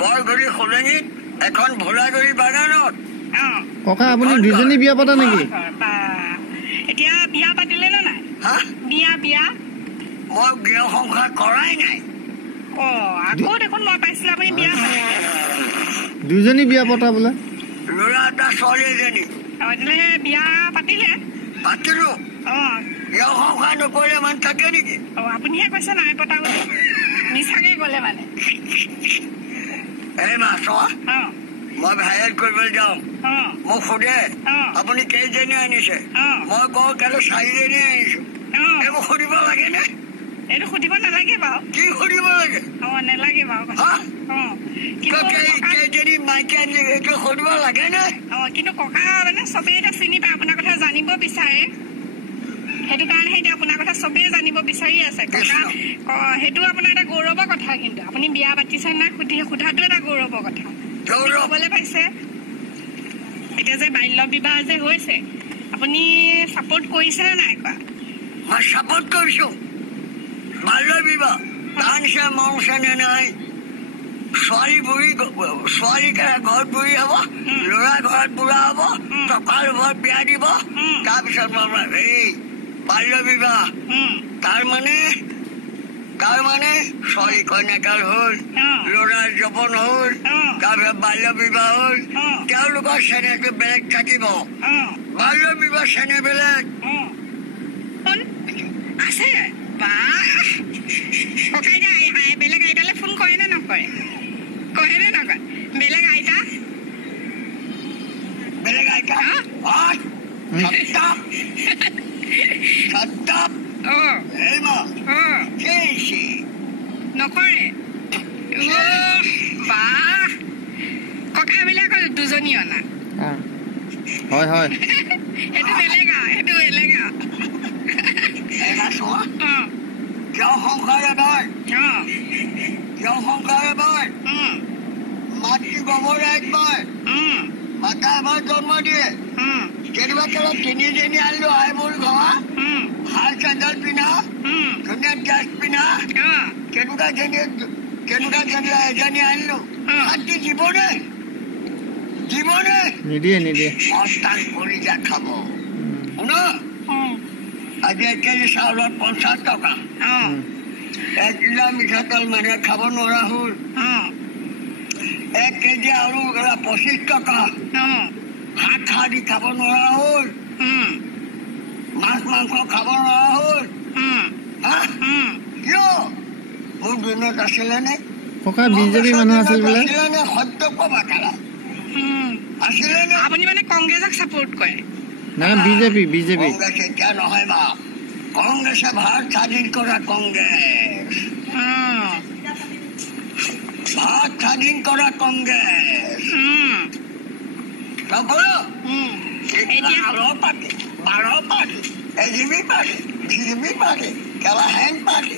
বৰগুৰি খোলেঙিত এখন ভোলাগুৰি বাগানত। ককা আপুনি দুজনী বিয়া পাতা নেকি? এতিয়া বিয়া পাতিলে নে নাই? বিয়া বিয়া মই বিয়া সংসাৰ কৰাই নাই। আকৌ দেখোন মই পাইছিলো আপুনি বিয়া দুজনী বিয়া পতা বোলে। ল'ৰা এটা ছোৱালী এজনী। বিয়া পাতিলে? পাতিলো। বিয়া সংসাৰ নকৰিলে মানুহ থাকে নেকি? আপুনিহে কৈছে নাই পতা বুলি, মিছাকে গলে মানে। এই মা চোৱা, মই ভাইৰেল কৰিবলৈ যাওঁ, মোক সোধে আপুনি কেইজনী আনিছে, মই কওঁ কেলে 4জনী আনিছো। এইবোৰ সুধিব লাগে নে? এইটো সুধিব নালাগে বাৰু। কি সুধিব লাগে? নালাগে বাৰু। কেইজনী মাইকী আনিলে এইটো সুধিব লাগে নে? কিন্তু ককা মানে চবেই এতিয়া চিনি পায়, আপোনাৰ কথা জানিব বিচাৰে, সেইটো কাৰণে এতিয়া আপোনাৰ কথা চবেই জানিব বিচাৰি আছে। ককা সেইটো আপোনাৰ এটা গৌৰৱৰ কথা, কিন্তু আপুনি বিয়া পাতিছে নাই সোধাটো এটা গৌৰৱৰ কথা। কবলৈ পাইছে এতিয়া যে বাল্য বিবাহ যে হৈছে, আপুনি চাপোৰ্ট কৰিছে নে নাই কৰা? মই চাপোৰ্ট কৰিছো বাল্য বিবাহ। তানছে মংছে নে নাই? ছোৱালী ঘৰত বুঢ়ী হব, ল'ৰা ঘৰত বুঢ়া হব, টকাৰ ঘৰত বিয়া দিব, তাৰপিছত এই বাল্য বিবাহ। তাৰমানে ছোৱালী কন্যাকাল হল, ল'ৰাৰ যৌৱন হল, তাৰপিছত বাল্য বিবাহ হল, তেওঁলোকৰ চেনেহটো বেলেগ থাকিব। বাল্য বিবাহ চেনেহ বেলেগ আছে। বেলেগ আইতালে ফোন কৰে নে নকৰে? কৰে নে নকৰে? বেলেগ আইতা নকৰে? ককাবিলাকৰ দুজনী অনা হয় হয়, সেইটো বেলেগ আৰু, মাতৃ গোবৰ একবাৰ, মাতা এবাৰ জন্ম দিয়ে। কেতিয়াবা কেৱল 3জনী আনিলো, আইবোৰ ঘৰা, হাল চেণ্ডেল পিন্ধা, ধুনীয়া ড্ৰেছ পিন্ধা, কেনেকুৱা এজনী আনিলো। শান্তি জীৱনে নিদিয়ে মস্তান কলিজা খাব। শুন, আজি 1 কেজি চাউলত 50 টকা, 1 কিলো মিঠাতেল মানুহে খাব নোৱাৰা হ'ল, 1 কেজি আলু 25 টকা, ভাত খাদি খাব নোৱাৰা হ'ল, মাছ মাংস খাব নোৱাৰা হ'ল। কিয়? মোৰ দিনত আছিলে নে? ককা বিজেপি মানুহ আছিল বোলে। সত্য কবা কালা আছিলে নে? আপুনি মানে কংগ্ৰেছক চাপোৰ্ট কৰে? নাই, বিজেপি কংগ্ৰেছ এতিয়া নহয় বা, কংগ্ৰেছে ভাৰত স্বাধীন কৰা কংগ্ৰেছ, ভাৰত স্বাধীন কৰা কংগ্ৰেছ। বাৰ পাৰ্টি, এজিবি পাৰ্টি, বিজেপি পাৰ্টি, কেলা হেং পাৰ্টি।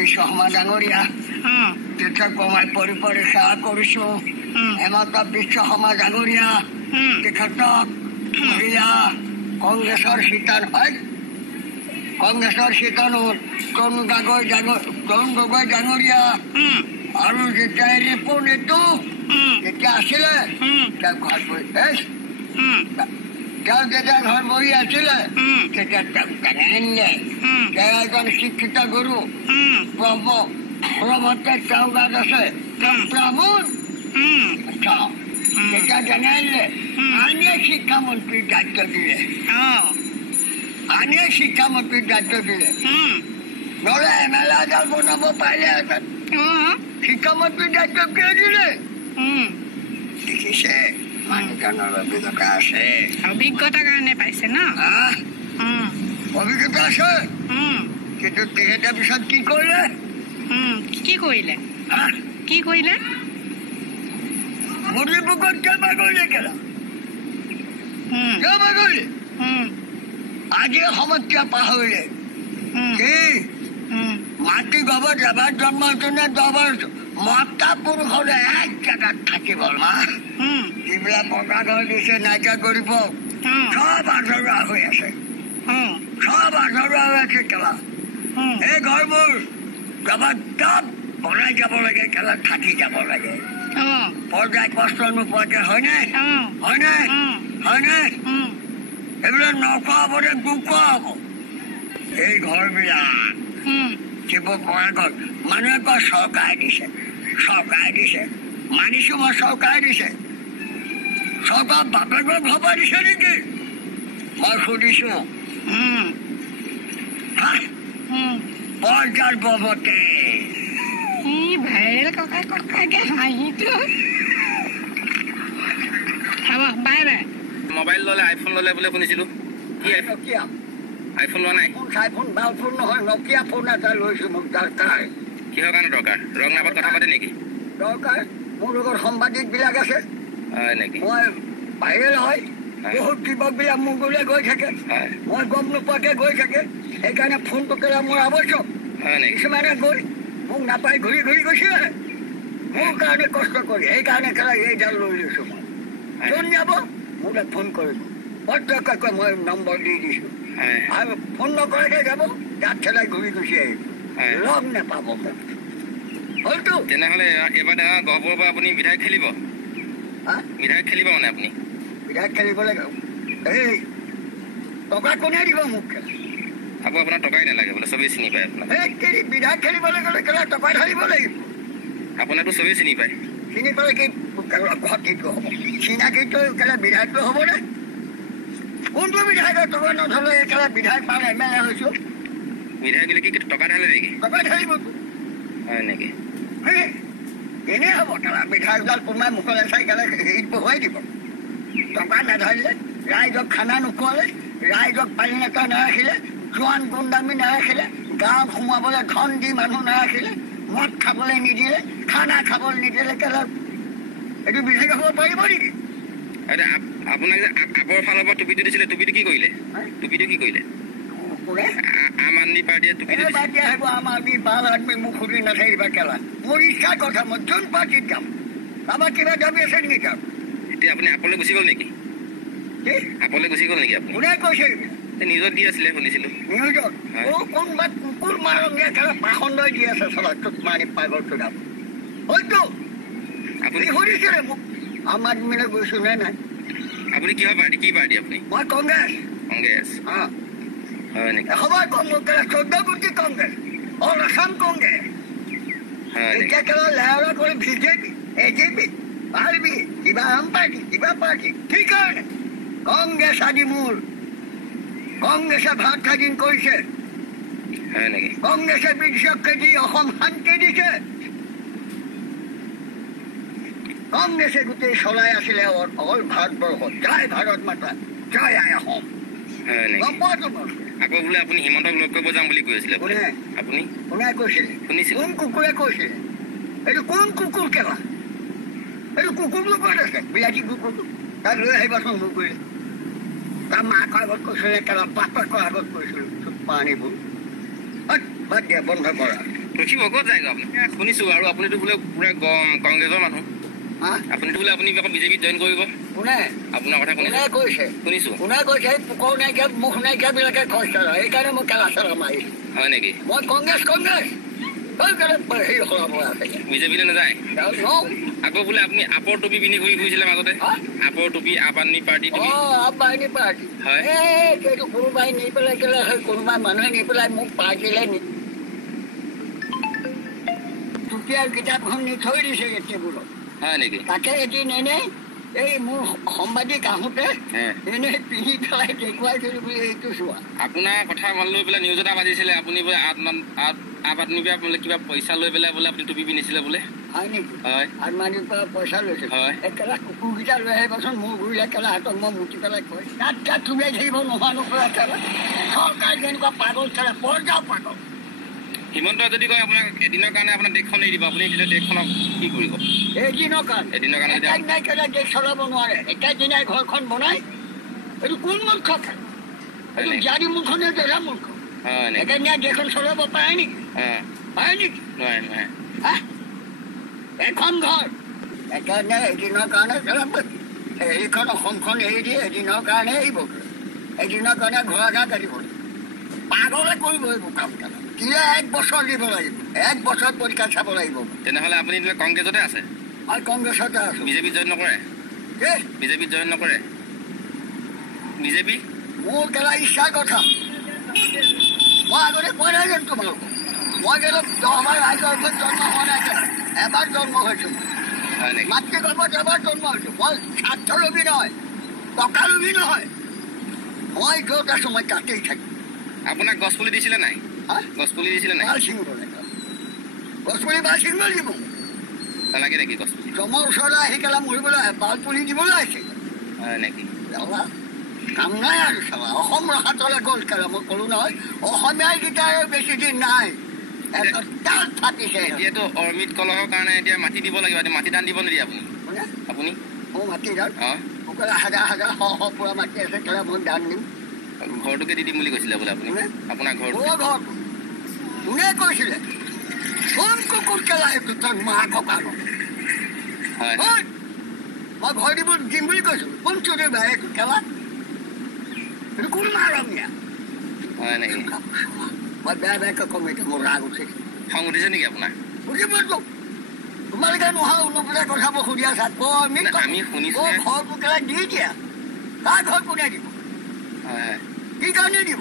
বিশ্বকৰ্মা ডাঙৰীয়া তেতিয়া কমাই পৰি সেৱা কৰিছো। হেমন্ত বিশ্বকৰ্মা ডাঙৰীয়া তেখেতক মহিলা কংগ্ৰেছৰ শীতান হয়, কংগ্ৰেছৰ শীতানত তৰুণ গগৈ ডাঙৰীয়া আৰু যেতিয়া ৰিপন এইটো যেতিয়া আছিলে, তেওঁ ঘৰত বহি তেওঁ যেতিয়া ঘৰত বহি আছিলে, তেতিয়া তেওঁক টেঙাই আনিলে। তেওঁ এজন শিক্ষিত গুৰু, ব্ৰহ্মতে তেওঁ গাত আছে, তেওঁ ব্ৰাহ্মণ। তেতিয়া টেঙাই আনিলে, আনিয়ে শিক্ষামন্ত্ৰীৰ দায়িত্ব দিলে, নহলে MLA এডাল বনাব পাৰিলেহেঁতেন। শিক্ষামন্ত্ৰীৰ দায়িত্ব কিয় দিলে? দেখিছে মানুহজনৰ অভিজ্ঞতা আছে। অভিজ্ঞতাৰ কাৰণে পাইছে ন? অভিজ্ঞতা আছে, কিন্তু তেখেতে পিছত কি কৰিলে? মুৰ্গী বুকত কিয় বাগৰিলে? কিয় বাগৰিলে? আজি সময়ত কিয় পাহৰিলে? কি মাতৃ গৰ্ভত এবাৰ জন্ম হৈছে নে 10 বাৰ? মতা পুৰুষ হলে এক জেগাত থাকিব মা। যিবিলাক পকা ঘৰ দিছে নাইকিয়া কৰিব, সব আধৰুৱা হৈ আছে, কেলা। এই ঘৰবোৰ জবাব বনাই যাব লাগে কেলা থাকি যাব লাগে পৰ্যায় কষ্ট নোপোৱাকে হয়নে হয়নে হয়নে এইবিলাক নখোৱা হ'ব নে দুখোৱা হ'ব এই ঘৰবিলাক শিৱ বৰাগত মানুহে কয় চৰকাৰে দিছে মানিছো মই চৰকাৰে দিছে চৰকাৰ বাপেকৰ ঘৰ পৰা দিছে নেকি মই সুধিছো পৰ্যায় ববতে ভাইৰেল ককাকে হাঁহিটো হ'ব বাই বাই মোবাইল ল'লে আইফোন ল'লে বোলে শুনিছিলো কি নকিয়া আইফোন লোৱা নাই আইফোন ভাল ফোন নহয় নকিয়া ফোন এটা লৈছো মোক দৰকাৰ কিহৰ কাৰণে দৰকাৰ ৰং নামত কথা পাতে নেকি দৰকাৰ মোৰ লগত সাংবাদিক বিলাক আছে হয় নেকি মই ভাইৰেল হয় বহুত যুৱকবিলাক মোৰ গ'লে গৈ থাকে মই গম নোপোৱাকে গৈ থাকে সেইকাৰণে ফোনটো কেলা মোৰ আৱশ্যক হয় নেকি কিছুমানে গৈ মোক নাপাই ঘূৰি গৈছে মোৰ কাৰণে কষ্ট কৰি সেইকাৰণে কেলা এইডাল লৈ লৈছো মই যোন যাব মোলৈ ফোন কৰিব প্ৰত্যেককৈ মই নম্বৰ দি দিছো আৰু ফোন নকৰাকে যাব তাত খেলাই ঘূৰি গুচি আহিব লগ নাপাব মোক হয়তো তেনেহ'লে এইবাৰ গহপুৰৰ পৰা আপুনি বিধায়ক খেলিব মানে আপুনি বিধায়ক খেলিবলৈ এই টকা কোনে দিব মোক আকৌ আপোনাৰ টকাই নালাগে বোলে চবেই চিনি পায় আপোনাক এই বিধায়ক খেলিবলৈ গ'লে কেলা টকা ঢালিব লাগিব আপোনাৰতো চবেই চিনি পায় চিনি পালে কি ক্ষতিটো হ'ব চিনাকিটো কেলা বিধায়কটো হ'বনে কোনটো বিধায়কৰ টকা নধলে কেলা বিধায়ক পালে এম এল এ হৈছো বিধায়ক গ'লে কি টকা ঢালে নেকি টকা ঢালিব হয় নেকি এনেই হ'ব কেলা বিধায়কডাল কোনোবাই মুখলৈ চাই কেলা হেৰিত বহুৱাই দিব টকা নাঢালিলে ৰাইজক খানা নোখোৱালে ৰাইজক পানী নেতা নাৰাখিলে জোৱান গুণ্ডামী নাৰাখিলে গাঁৱত সোমাবলৈ ধন দি মানুহ নাৰাখিলে মদ খাবলৈ নিদিলে খানা খাবলৈ নিদিলে কেলা এইটো বিধায়ক হ'ব পাৰিব নেকি আপোনাক যে আগৰ ফালৰ পৰা টুপিটো দিছিলে টুপিটো কি কৰিলে আম আদমি পাৰ্টীয়ে টুপিটো বাদ দিয়া আহিব আমাৰ আদমি ভাল আদমি মোক সুধি নাথাকিবা কেলা মোৰ ইচ্ছাৰ কথা মই যোন পাৰ্টীত যাম আমাৰ কিবা দাবী আছে নেকি যাম এতিয়া আপুনি আপলৈ গুচি গ'ল নেকি আপলৈ গুচি গ'ল নেকি আপুনি কোনে কৈছে নিউজত দি আছিলে শুনিছিলো নিউজত কোনোবা কুকুৰ মাৰঙে কেলা পাখণ্ডই দি আছে চলা তোক মাৰি পাগলটো দাম হয়তো আপুনি সুধিছিলে মোক আম আদমিলৈ গৈছো নে নাই আপুনি কিহৰ পাৰ্টি কি পাৰ্টি আপুনি মই কংগ্ৰেছ হয় নেকি এসময় কংগ্ৰেছ 14 কোটি কংগ্ৰেছ অল আসাম কংগ্ৰেছ এতিয়া কেলা লেহৰা কৰি বিজেপি এজেপি আৰবি কিবা আম পাৰ্টি কিবা পাৰ্টি কি কাৰণে কংগ্ৰেছ আদি মূল কংগ্ৰেছে ভাত স্বাধীন কৰিছে কংগ্ৰেছে ব্ৰিটিছকে দি অসম শান্তি দিছে কংগ্ৰেছে গোটেই চলাই আছিলে অকল ভাৰতবৰ্ষত জয় ভাৰত মাতা জয় আই অসম আকৌ বোলে আপুনি হিমন্তক লগ কৰিব যাম বুলি কৈ আছিলে আপুনি কোনে কৈছিলে শুনিছিল কোন কুকুৰে কৈছিলে এইটো কোন কুকুৰ কেলা এইটো কুকুৰ লগত আছে বিলাতী কুকুৰটো তাক লৈ আহিবাচোন মোক কৰিলে তাৰ মাকৰ আগত কৈছিলে কেলা বাপেকৰ আগত কৈছিলো পানীবোৰ বাদ দিয়া বন্ধ কৰা ৰখিব ক'ত যায়গৈ আপুনি শুনিছো আৰু আপুনিতো বোলে পুৰা কংগ্ৰেছৰ মানুহ আপুনিতো বোলে আপুনি আকৌ বিজেপিত জইন কৰিব কোনে আপোনাৰ কথা শুনিছো কোনে কৈছে পোকৰ নাইকিয়া মুখ নাইকিয়া বিলাকে কৈছে সেইকাৰণে মই কেলা চেলা মাৰিছো হয় নেকি মই কংগ্ৰেছ বিজেপিলৈ নাযায় আকৌ বোলে আপুনি আপৰ টুপি পিন্ধি ঘূৰি ফুৰিছিলে মাজতে আপৰ টুপি আপ আদমি পাৰ্টি কোনোবাই নি পেলাই কেলে কোনোবাই মানুহে নি পেলাই মোক পাৰ্টিলে টুপি আৰু কিতাপখন নি থৈ দিছে টেবুলত হয় নেকি তাকে এদিন এনেই এই মোৰ সাংবাদিক আহোঁতে এনেই পিন্ধি পেলাই দেখুৱাইছিলো বুলি এইটো চোৱা আপোনাৰ কথা ভাল লৈ পেলাই নিউজ এটা বাজিছিলে আপুনি বোলে আপ আদমি পৰা বোলে কিবা পইচা লৈ পেলাই বোলে আপুনি টুপি পিন্ধিছিলে বোলে হয় নেকি হয় আদমানিৰ পৰা পইচা লৈছে একেলা কুকুৰকেইটা লৈ আহিবচোন মোৰ ঘূৰিলে কেলা হাতত মই মুঠি পেলাই কয় তাত থুবিয়াই থাকিব নোহোৱা নকৰা কেলা চৰকাৰ যেনেকুৱা পাগল কেলা পৰ্যায় পাগল হিমন্ত যদি কয় আপোনাক এদিনৰ কাৰণে আপোনাৰ দেশখন এৰি দিব আপুনি তেতিয়া দেশখনক কি কৰিব এদিনৰ কাৰণে নাই কেলা দেশ চলাব নোৱাৰে একেই দিনাই ঘৰখন বনাই এইটো কোন মূৰ্খ এইটো জাৰি মূৰ্খ নে জেগা মূৰ্খ একেদিনাই দেশখন চলাব পাৰে নেকি নোৱাৰে এখন ঘৰ একেদিনাই এদিনৰ কাৰণে চলাব হেৰিখন অসমখন এৰি দিয়ে এদিনৰ কাৰণে এৰিব এদিনৰ কাৰণে ঘৰ আগা কাটিব পাগলে কৰিব এইবোৰ কাম কিয় 1 বছৰ দিব লাগিব 1 বছৰ পৰীক্ষা চাব লাগিব তেনেহ'লে আপুনি কংগ্ৰেছতে আছে মই কংগ্ৰেছতে আছো বিজেপিত জইন নকৰে বিজেপিত জইন নকৰে বিজেপি মোৰ কেলা ইচ্ছাৰ কথা মই আগতে কৈ নাই জানো তোমালোকক মই গেলো 10 বাৰ ৰাইজৰ ঘৰত জন্ম হোৱা নাই এবাৰ জন্ম হৈছো হয় নেকি মাতৃগৰ্ভত এবাৰ জন্ম হৈছো মই স্বাৰ্থলোভী নহয় টকা লোভী নহয় মই য'ত আছো মই তাতেই থাকিম আপোনাক গছপুলি দিছিলে নাই গছপুলি দিছিলে নাই ভাল ছিঙিব লাগিব গছপুলি ভাল ছিঙিব লাগিব নালাগে নেকি গছপুলি জমৰ ওচৰলৈ আহি কেলা মৰিবলৈ আহে পাল পুলি দিবলৈ আহিছে হয় নেকি কাম নাই আৰু চাবা অসম ৰখাতলৈ গ'ল কেলা মই ক'লো নহয় অসমীয়াকেইটা আৰু বেছি দিন নাই ফাটিছে এতিয়াতো অৰ্মিত কলহৰ কাৰণে এতিয়া মাটি দিব লাগিব মাটি দান দিব নিদিয়ে আপুনি আপুনি মোৰ মাটি দান অঁ মোক হাজাৰ হাজাৰ শ পুৰা মাটি আছে কেলা মই দান দিম ঘৰটোকে দি দিম বুলি কৈছিলে বোলে আপুনি আপোনাৰ ঘৰটো ঘৰটো কোনে কৈছিলে কোন কুকুৰ কেলা সেইটো তাৰ মাক কাণত হয় মই ঘৰ দিব দিম বুলি কৈছো কোন চুৰি ভাই কেলা এইটো কোন মাৰমীয়া হয় নেকি মই বেয়া বেয়াকৈ কম এতিয়া মোৰ ৰাগ উঠিছে খং উঠিছে নেকি আপোনাৰ বুজিব তোমালোকে নোহোৱা নুবুজা কথাবোৰ সুধি আছা আমি শুনিছো ঘৰটো কেলা দি দিয়া তাৰ ঘৰ কোনে দিব হয় কি কাৰণে দিব